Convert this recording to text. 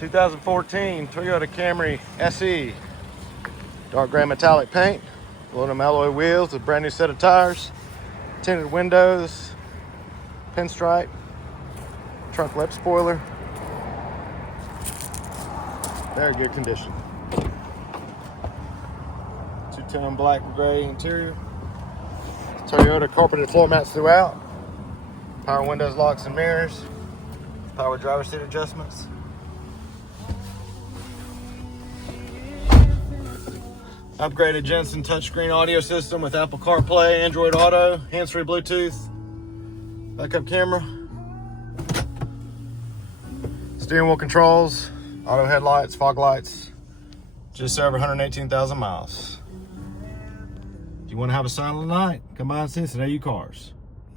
2014 Toyota Camry SE. Dark gray metallic paint, aluminum alloy wheels, a brand new set of tires, tinted windows, pinstripe, trunk lip spoiler. Very good condition. 210 black and gray interior. Toyota carpeted floor mats throughout. Power windows, locks, and mirrors. Power driver seat adjustments. Upgraded Jensen touchscreen audio system with Apple CarPlay, Android Auto, hands-free Bluetooth, backup camera, steering wheel controls, auto headlights, fog lights, just over 118,000 miles. If you want to have a silent night, come by and see us at AU Cars.